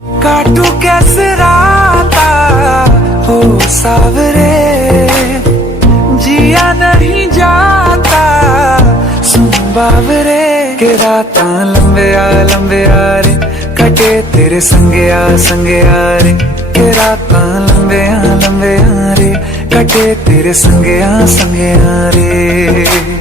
काटू कैसे राता हो सावरे, जिया नहीं जाता सुन बावरे के राता लंबे आ रे कटे तेरे संगया रे के राता लंबे आ रे कटे तेरे संगया रे।